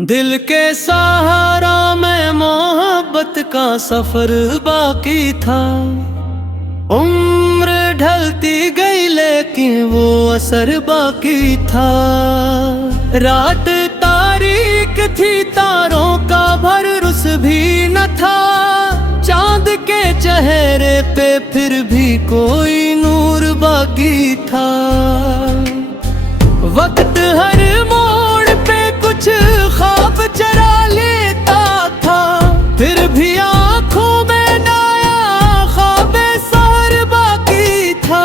दिल के सहारा में मोहब्बत का सफर बाकी था। उम्र ढलती गई लेकिन वो असर बाकी था। रात तारीक थी, तारों का भररुस भी न था। चांद के चेहरे पे फिर भी कोई नूर बाकी था। वक्त हर मोड़ पे कुछ ख्वाब चरा लेता था, फिर भी आंखों में नया ख्वाब सहर बाकी था।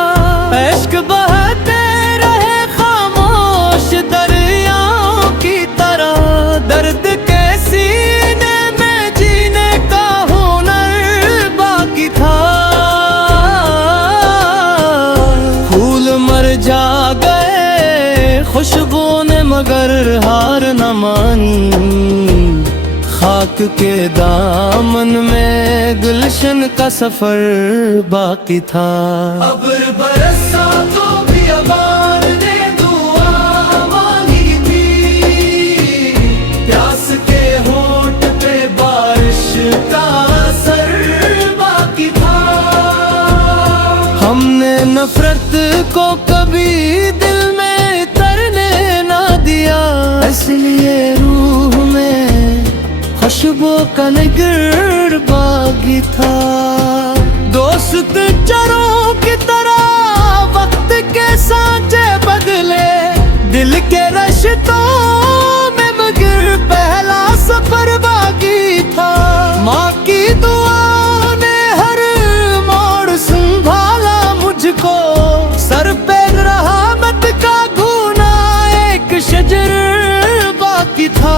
इश्क बहते रहे खामोश दरियाओं की तरह, दर्द के सीने में जीने का हुनर बाकी था। फूल मर जा गए खुशबू ने मगर हार न मानी। खाक के दामन में गुलशन का सफर बाकी था। अब्र बरसा तो भी अबार ने दुआ मांगी थी। प्यास के होंठ पे बारिश का असर बाकी था। हमने नफरत को कभी दिल में तरने ना दिया, इसलिए रूह में खुशबू का निगर बाकी था। दोस्त चरों की तरह वक्त के सांचे बदले, दिल के रिश्तों में मगर पहला सफर बाकी था। माँ की दुआ ने हर मोड़ संभाला मुझको, सर पे रहमत का घूना एक शजर बाकी था।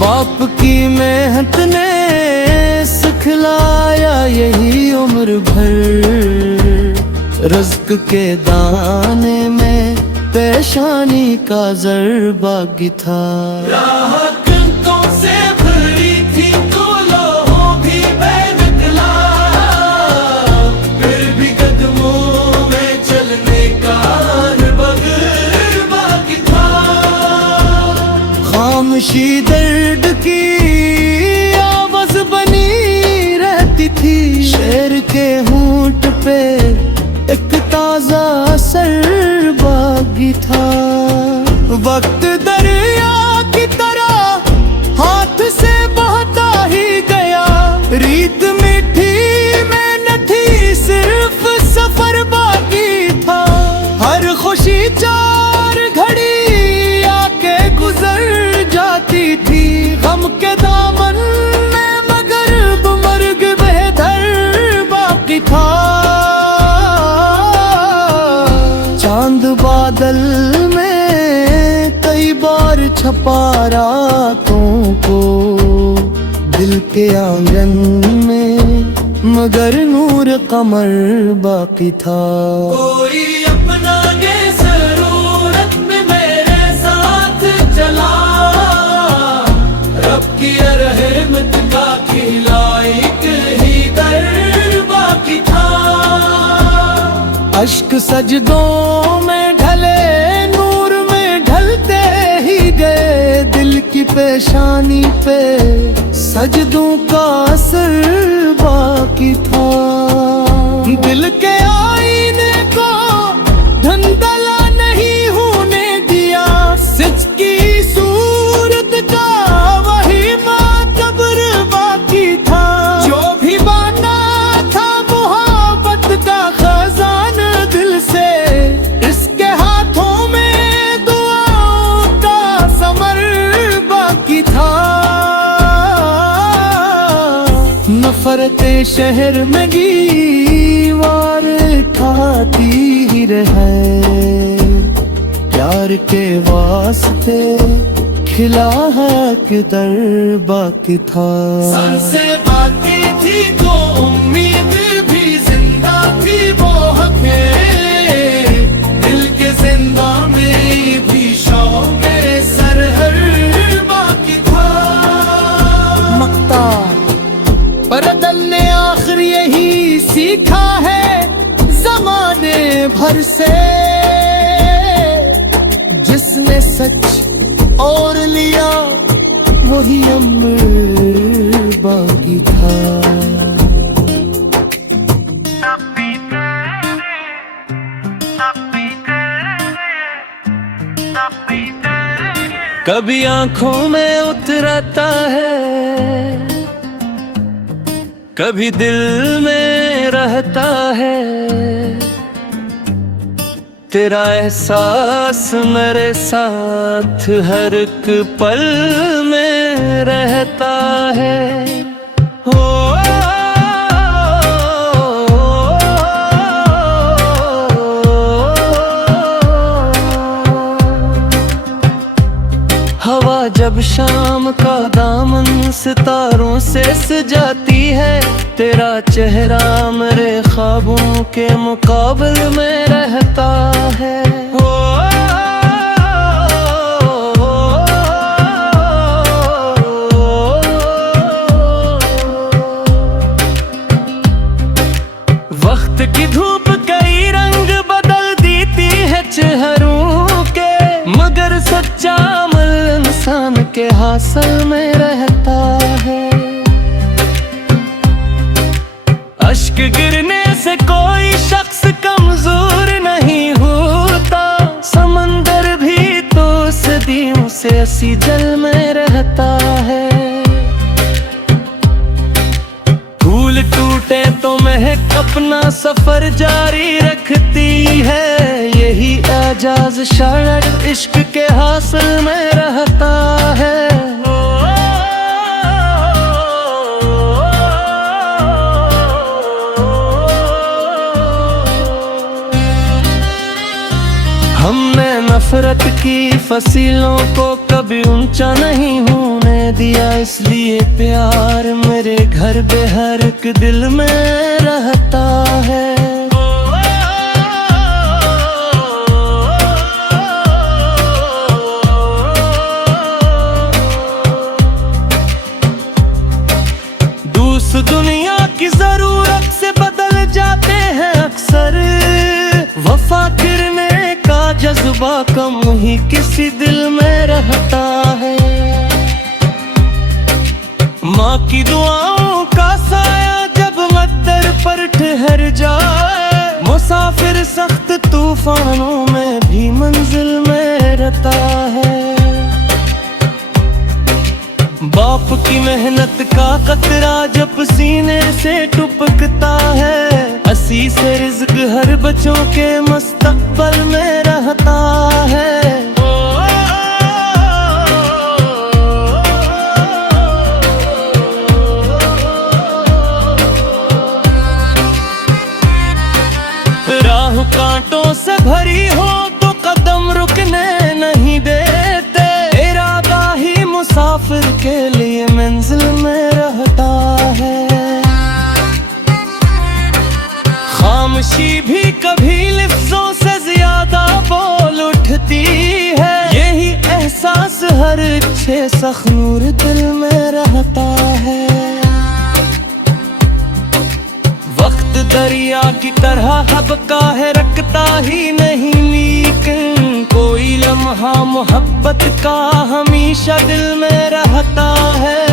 बाप की मेहनत ने सिखलाया यही उम्र भर। रिज़्क़ के दाने में पेशानी का ज़र बाकी था। से भरी थी तो लोगों भी निकला, फिर भी कदमों में चलने का बगैर बाकी था। खामोशी दर्द की आवाज़ बनी रहती थी। शेर के होंठ पे एक ताज़ा असर बाकी था। वक्त दरिया की तरह हाथ से बहता ही गया। रीत मीठी में न थी, सिर्फ सफर बाकी था। हर खुशी चार घड़ी आके गुजर जाती थी। गम के दामन में मगर मर्ग बेहतर बाकी था। चांद बादल में कई बार छपा रातों को, दिल के आंगन में मगर नूर कमर बाकी था। कोई अपना के जरूरत में मेरे साथ चला, रब की रहमत का खिलाइक ही दर बाकी था। अश्क सजदों में ढले, नूर में ढलते ही गए। दिल की पेशानी पे सजदों का असर बाकी था। दिल के आईने को धंधला नहीं होने दिया। सच की सूरत का वही मातबर बाकी था। जो भी बना था मोहब्बत का खजाना दिल से, इसके हाथों में दुआओं का समर बाकी था। नफरतें शहर में दीवार खाती ही रहे। प्यार के वास्ते खिला है किधर बाकी था। सांसें बाकी थी तो उम्मीद भी जिंदा थी। वो हके दिल के जिंदा में भी शौक सरहर बाकी था। मक्ता परदल ने आखिर यही सीखा है जमाने भर से, जिसने सच और लिया वही अम्र बाकी था। कभी आंखों में उतरता है, कभी दिल में रहता है, तेरा एहसास मेरे साथ हर एक पल में रहता है। हो हवा जब शाम का दामन सितारों से सजाती है, तेरा चेहरा मेरे ख्वाबों के मुकाबले में रहता है। हो वक्त की धूप कई रंग बदल देती है चेहरों के, मगर सच्चा अमल इंसान के हासिल में रहता है। अश्क गिरने से कोई शख्स कमजोर नहीं होता, समंदर भी तो सदियों से इसी जल में रहता है। फूल टूटे तो महक अपना सफर जारी रखती है, यही एजाज शायद इश्क के हासिल में रहता है। हमने नफरत की फसीलों को कभी ऊंचा नहीं होने दिया, इसलिए प्यार मेरे घर बेहर के दिल में रहता है। दूस दुनिया की जरूरत से बदल जाते हैं अक्सर, वफा करने का जज्बा कम ही किसी दिल में रहता है। माँ की दुआओं का साया जब मद्दर पर ठहर जाए, मुसाफिर सख्त तूफानों में भी मंजिल में रहता है। बाप की मेहनत का कतरा जब सीने से टपकता है, हंसी से रिज़्क हर बच्चों के मुस्तक़बल में रहता है। राह कांटों से भरी हो तो कदम रुकने नहीं देते, इरादा ही मुसाफिर के लिए मंजिल में रहता है। खामोशी भी कभी लफ्जों से ज्यादा बोल उठती है, यही एहसास हर अच्छे सखनूर दिल में रहता है। वक्त दरिया की तरह हबका है, रखता ही नहीं, लेकिन कोई लम्हा मोहब्बत का हमेशा दिल में रहता है।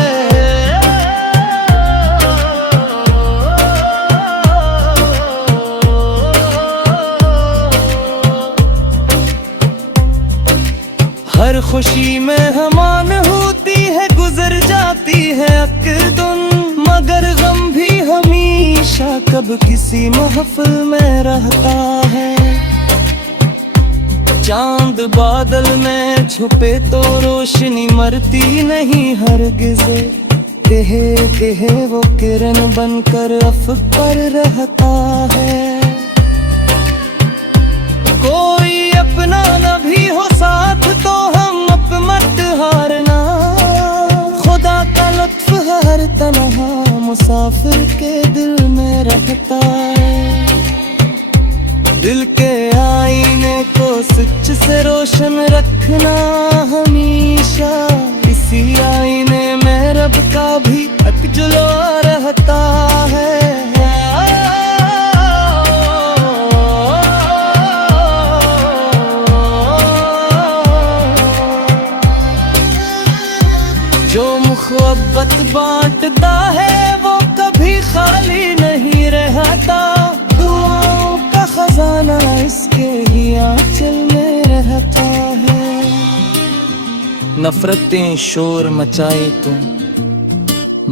हर खुशी में हमान होती है, गुजर जाती है अकदुन, मगर गम भी हमेशा कब किसी महफिल में रहता है। चांद बादल में छुपे तो रोशनी मरती नहीं हरगिज़, देहे देहे वो किरण बनकर अफकर रहता है। कोई अपना न भी हो साथ तो हम अप मत हारना, खुदा का लुत्फ हर तन्हा मुसाफिर के दिल में रहता है। दिल के आईने को सच से रोशन रखना हमेशा, इसी आईने में रब का भी अकजुलो रहता है। मोहब्बत बांटता है वो कभी खाली नहीं रहता, दुआओं का खजाना इसके ही आंचल में रहता है। नफरतें शोर मचाए तो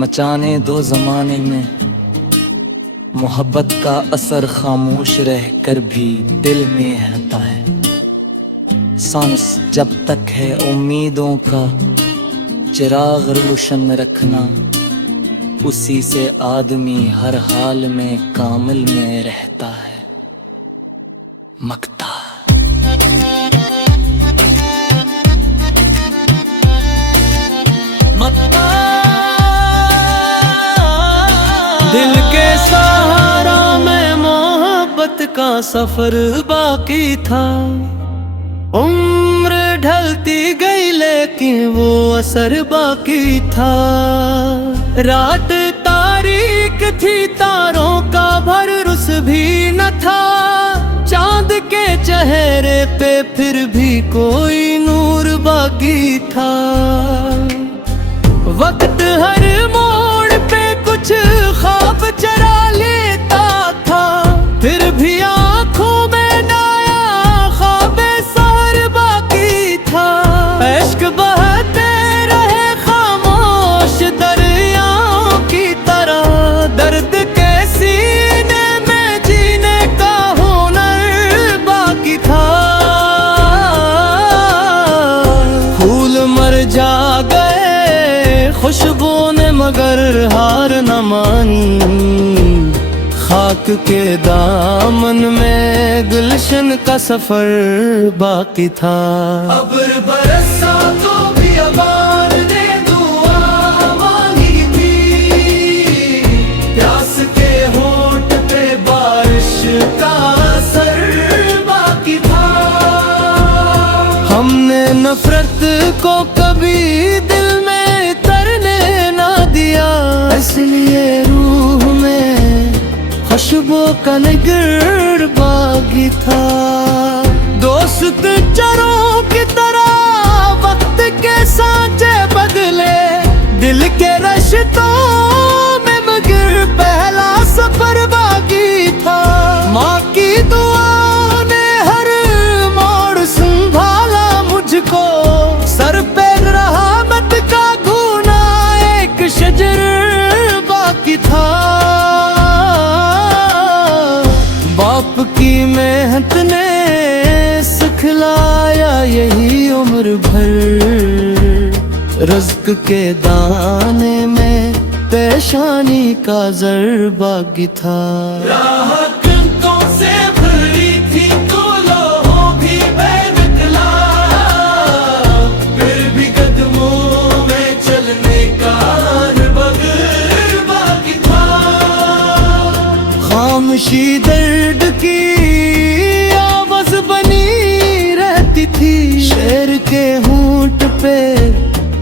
मचाने दो जमाने में, मोहब्बत का असर खामोश रह कर भी दिल में रहता है। सांस जब तक है उम्मीदों का चिराग रोशन रखना, उसी से आदमी हर हाल में कामिल में रहता है। मक्ता मक्ता दिल के सहारा में मोहब्बत का सफर बाकी था। उम्र ढलती गई लेकिन वो असर बाकी था। रात तारीक थी, तारों का भरोस भी न था। चांद के चेहरे पे फिर भी कोई नूर बाकी था। वक्त हर मोड़ पे कुछ ख्वाब चरा लेता था, फिर भी आंखों में नया ख्वाब सार बाकी था। इश्क बहते रहे खामोश दरियाओं की तरह, दर्द के सीने में जीने का हुनर बाकी था। फूल मर जा गए खुशबू ने मगर हार न मानी, खाक के दामन में गुलशन का सफर बाकी था। अब्र बरसा तो भी अबार ने दुआ मांगी थी, प्यास के होंठ पे बारिश का असर बाकी था। हमने नफरत को कभी दिल में तरने ना दिया, इसलिए रूह में खुशबू का निगर बागी था। दोस्त चरों की तरह वक्त के सांचे बदले, दिल के रिश्तों में मगर पहला सफर बाकी था। माँ की दुआ ने हर मोड़ संभाला मुझको, सर पे रहमत का घूना एक शजर बाकी था। बाप की मेहनत ने सिखलाया यही उम्र भर, रिज़्क़ के दाने में पेशानी का ज़र बाकी था। राह किंतों से भरी थी तो लोहों भी बह निकला, फिर भी कदमों में चलने का बग़ैर बाकी था। खामोशी दर्द की आवाज़ बनी रहती थी, शेर के होंठ पे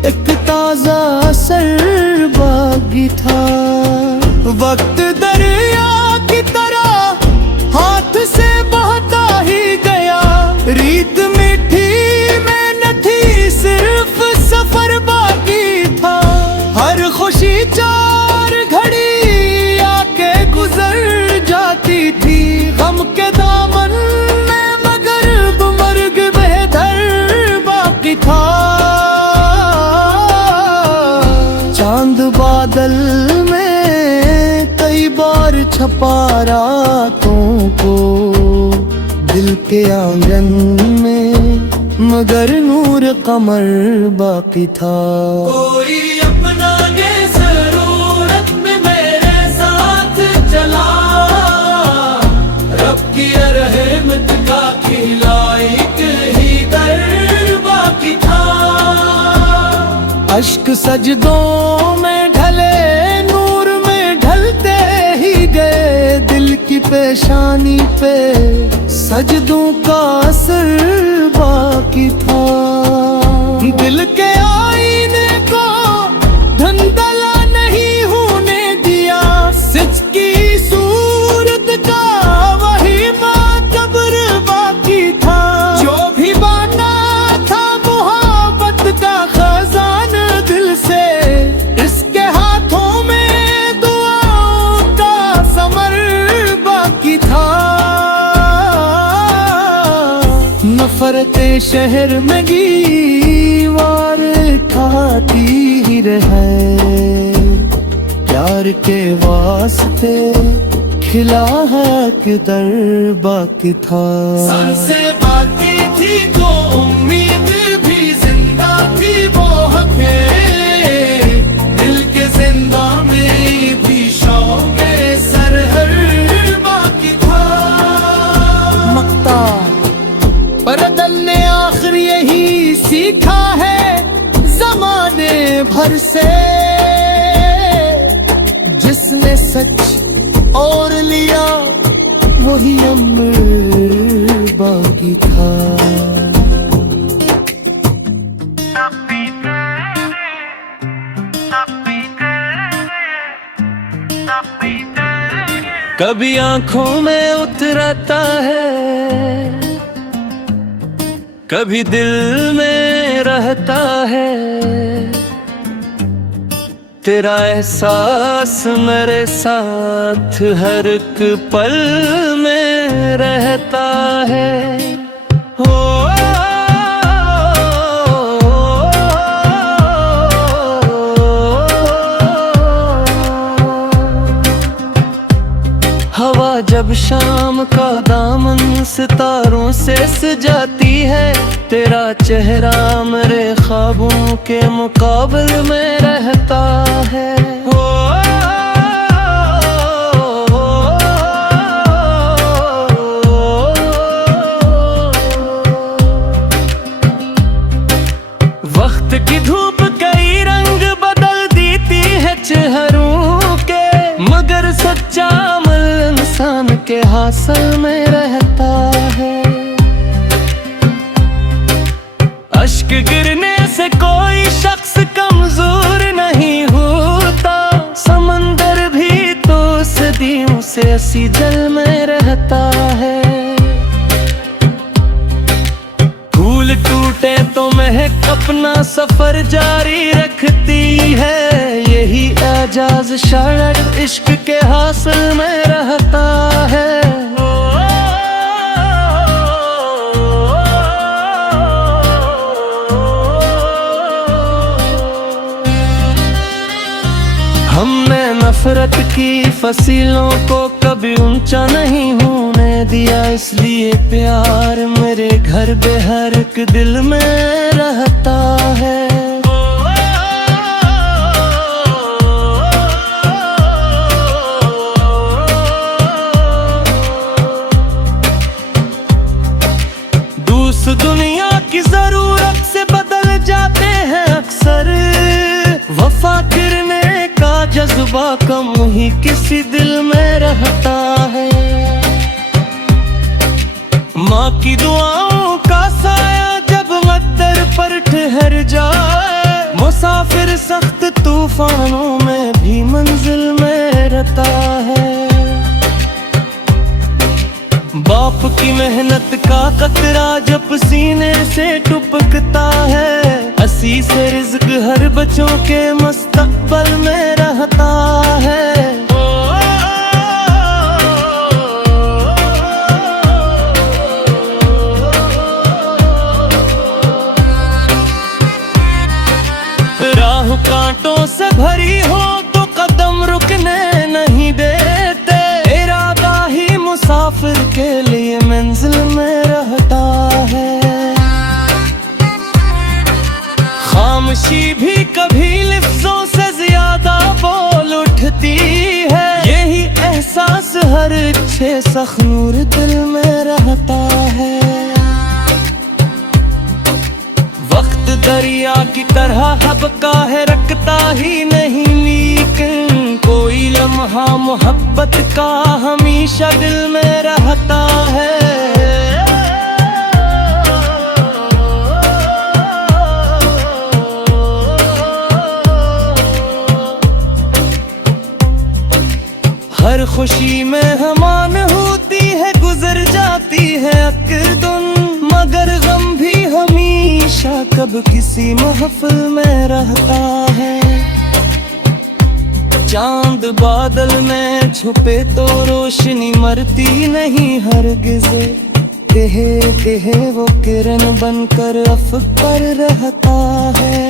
एक ताज़ा असर बाकी था। वक्त दरिया की तरह हाथ से बहता ही गया, रीत मीठी मेहनत थी सिर्फ सफर बाकी था। हर खुशी चार घड़ी आके गुजर जाती थी, गम के दामन में मगर मर्ग बेहतर बाकी था। चांद बादल में कई बार छपा रातों को, दिल के आंगन में मगर नूर कमर बाकी था। कोई अपना के ज़रूरत में मेरे साथ चला, रब की रहमत का खिलाई ही दर बाकी था। अश्क सजदों में ढले, नूर में ढलते ही गए, दिल की पेशानी पे सजदों का असर बाकी था। दिल के आईने को धंधला नहीं होने दिया, सच की सूरत का वही मातबर बाकी था। जो भी बाना था मोहब्बत का खजाना दिल से, दौलते शहर में दीवार खाती ही रहे, प्यार के वास्ते खिला है किधर बाकी था। से बाकी थी तो उम्मीद भी जिंदा थी, वो हके दिल के जिंदा में भी शौक़े सरहर बाकी था। मक्ता पर दल ने आखिर यही सीखा है जमाने भर से, जिसने सच और लिया वही अमर बाकी था। कभी आंखों में उतरता है, कभी दिल में रहता है, तेरा एहसास मेरे साथ हर एक पल में रहता है। हो हवा जब शाम का दामन सितारों से सजाती है, तेरा चेहरा मेरे ख्वाबों के मुकाबले में रहता है। वक्त की धूप कई रंग बदल देती है चेहरों के, मगर सच्चा अमल इंसान के हासिल में रहता है। अश्क गिरने से कोई शख्स कमजोर नहीं होता, समंदर भी तो सदियों से इसी जल में रहता है। फूल टूटे तो महक अपना सफर जारी रखती है, यही एजाज शायद इश्क के हासिल में रहता है। हमने नफरत की फसीलों को कभी ऊंचा नहीं होने दिया, इसलिए प्यार मेरे घर बेहर एक दिल में रहता है। दूस दुनिया की जरूरत से बदल जाते हैं अक्सर, वफा करने का जज्बा कम ही किसी दिल में रहता है। माँ की दुआओं का साया जब मद्दर पर ठहर जाए, मुसाफिर सख्त तूफानों में भी मंजिल में रहता है। बाप की मेहनत का कतरा जब सीने से टपकता है, हंसी से रिज़्क हर बच्चों के मुस्तक़बल में रहता है। राह कांटों से भरी हो तो कदम रुकने नहीं देते, इरादा ही मुसाफिर के लिए मंजिल में रहता है। खामोशी भी कभी लफ्जों से ज्यादा बोल उठती है, यही एहसास हर अच्छे सखनूर दिल में रहता है। वक्त दरिया की तरह हबका है, रखता ही नहीं, लेकिन कोई लम्हा मोहब्बत का हमेशा दिल में रहता है। हर खुशी में हमान होती है, गुजर जाती है अकदुन, मगर गम भी हमेशा कब किसी महफिल में रहता है। चांद बादल में छुपे तो रोशनी मरती नहीं हरगिज़, कहे कहे वो किरण बनकर अफकर रहता है।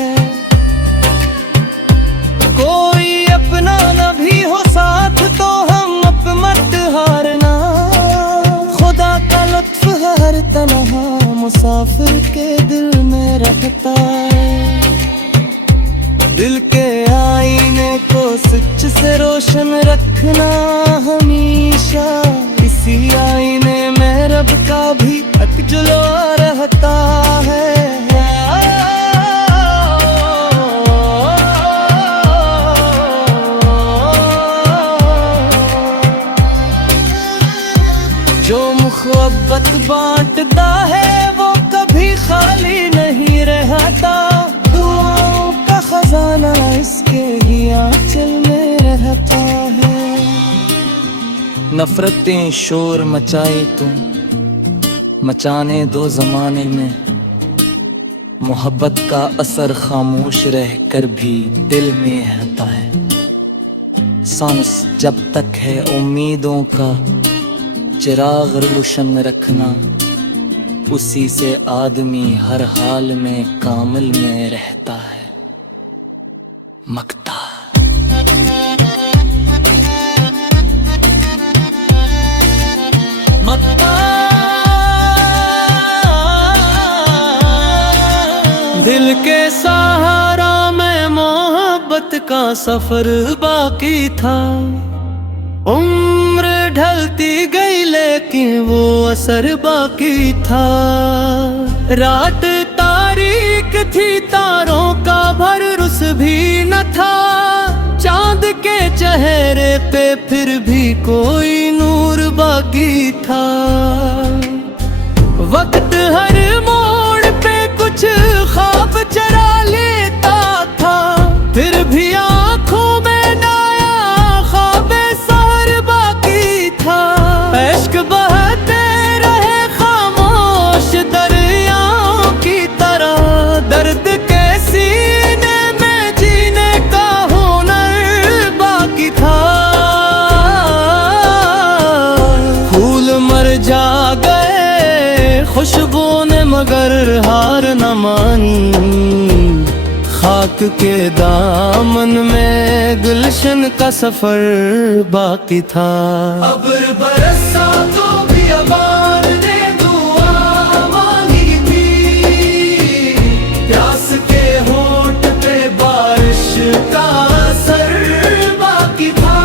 कोई अपना न भी हो साथ तो हम अप मत हारना, खुदा का लुत्फ हर तन्हा मुसाफिर के दिल में रखता है। दिल के आईने को सच से रोशन रखना हमेशा, इसी आईने में रब का भी अकजुलो रहता है। जो मुहब्बत बांटता है वो कभी खाली नहीं रहता, दुआओं का खजाना इसके ही आंचल में रहता है। नफरतें शोर मचाए तुम मचाने दो जमाने में, मोहब्बत का असर खामोश रह कर भी दिल में रहता है। सांस जब तक है उम्मीदों का चिराग रोशन रखना, उसी से आदमी हर हाल में कामिल में रहता है। मक्ता मक्ता दिल के सहारा में मोहब्बत का सफर बाकी था। उम्र ढलती गई लेकिन वो असर बाकी था। रात तारीक थी तारों का भरोस भी न था, चांद के चेहरे पे फिर भी कोई नूर बाकी था। वक्त हर मोड़ पे कुछ ख्वाब चरा लेता था, फिर भी आंखों में नया ख्वाब सहर बाकी था। इश्क बहते रहे खामोश दरियाओं की तरह, दर्द के सीने में जीने का हुनर बाकी था। फूल मर जा गए खुशबू ने मगर हार न मानी, खाक के दामन में गुलशन का सफर बाकी था। अब्र बरसा तो भी अबार ने दुआ मांगी थी, प्यास के होंठ पे बारिश का असर बाकी था।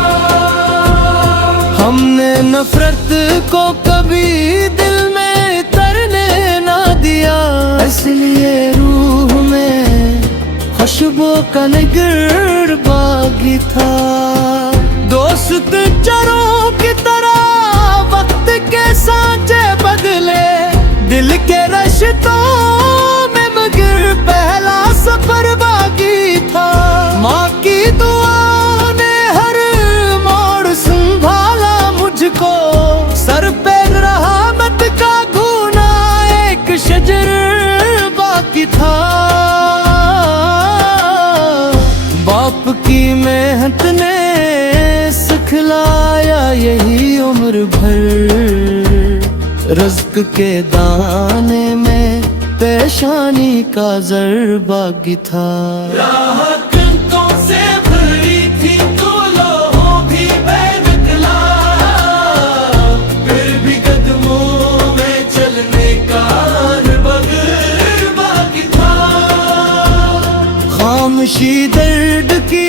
हमने नफरत को कभी दिल में तरने ना दिया, इसलिए रूह में खुशबू का निगर बागी था। दोस्त चरों की तरह वक्त के सांचे बदले, दिल के रिश्तों में मगर पहला सफर बाकी था। माँ की दुआ ने हर मोड़ संभाला मुझको, सर पे रहमत का घूना एक शजर बाकी था। बाप की मेहनत ने सिखलाया यही उम्र भर, रिज़्क़ के दाने में पेशानी का ज़र बाकी था। राह कंटों से भरी थी तो लोगों भी बह निकला, फिर भी कदमों में चलने का बगर बाकी था। खामोशी दर्द की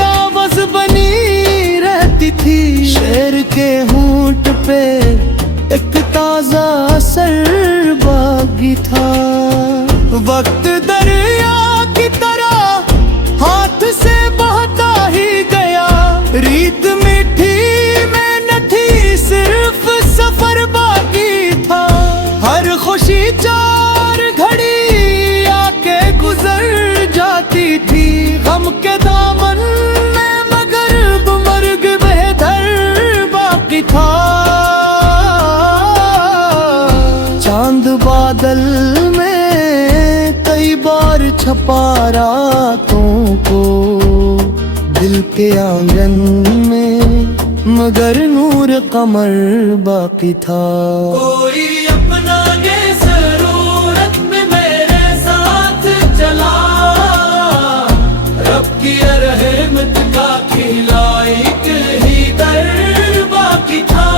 आवाज़ बनी रहती थी, शेर के होंठ पे एक ताज़ा असर बाकी था। वक्त दरिया की तरह हाथ से बहता ही गया, रीत मीठी में न थी सिर्फ सफर बाकी था। हर खुशी चार घड़ी आके गुजर जाती थी, गम के दामन में मगर मर्ग बेहतर बाकी था। चांद बादल में कई बार छपा रातों को, दिल के आंगन में मगर नूर कमर बाकी था। कोई अपना ये जरूरत में मेरे साथ चला, रब की रहमत का खिलाइक ही दर बाकी था।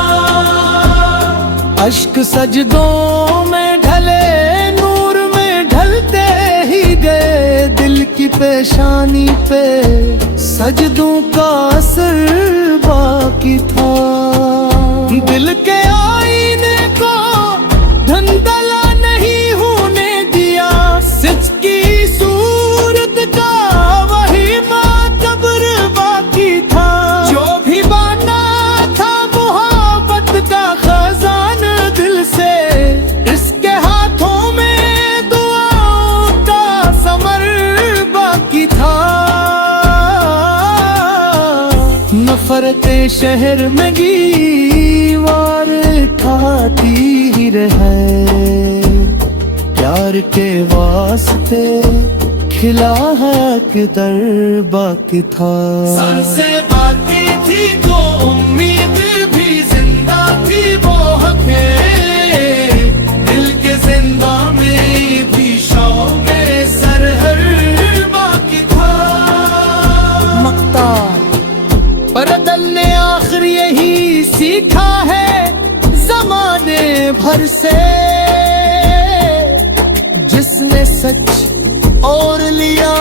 अश्क सजदों में ढले, नूर में ढलते ही गए, दिल की पेशानी पे सजदों का असर बाकी था। दिल के आईने को धंधला नहीं होने दिया, सच की सूरत का वही मातबर बाकी था। जो भी बाना था मोहब्बत का खजाना दिल से, इसके हाथों में दुआओं का समर बाकी था। नफरतें शहर में दीवार खाती ही रहे, प्यार के वास्ते खिला है किधर बाकी था। सर से बाती थी तो उम्मीद भी जिंदा थी, वो हमें दिल के जिंदा में भी शौक सरहर बाकी था। मक्ता पर दल ने आखिर यही सीखा है जमाने भर से, जिसने सच और लिया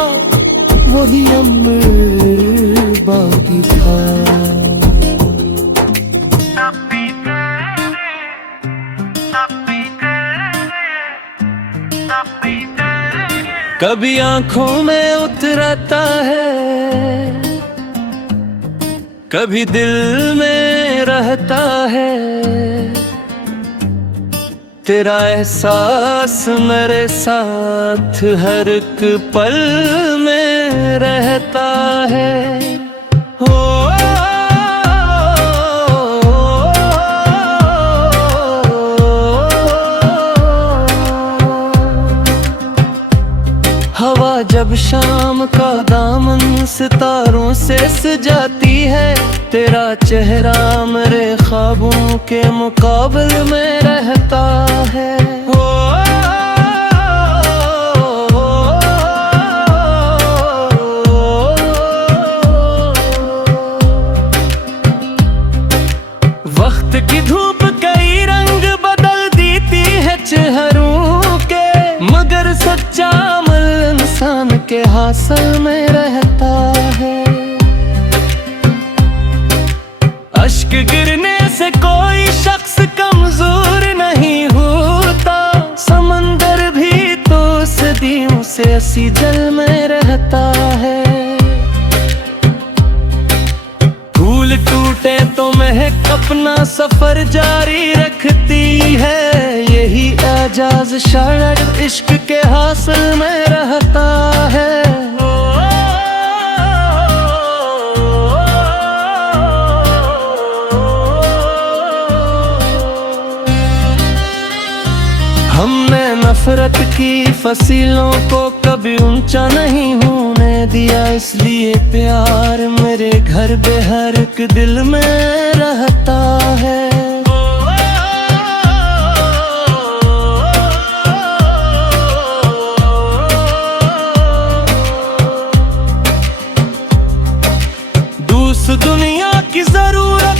वही अमर बाकी था। कभी आंखों में उतरता है, कभी दिल में रहता है, तेरा एहसास मेरे साथ हर एक पल में रहता है। हो हवा जब शाम का दामन सितारों से सजाती है, तेरा चेहरा मेरे ख्वाबों के मुकाबले में रहता है। वक्त की धूप कई रंग बदल देती है चेहरों के, मगर सच्चा अमल इंसान के हासिल में रहता है। अश्क गिरने से कोई शख्स कमजोर नहीं होता, समंदर भी तो सदियों से ऐसी जल में रहता है। फूल टूटे तो महक अपना सफर जारी रखती है, यही एजाज शायद इश्क के हासिल में रहता है। हमने नफरत की फसीलों को कभी ऊंचा नहीं होने दिया, इसलिए प्यार मेरे घर बेहर एक दिल में रहता है। दूस दुनिया की जरूरत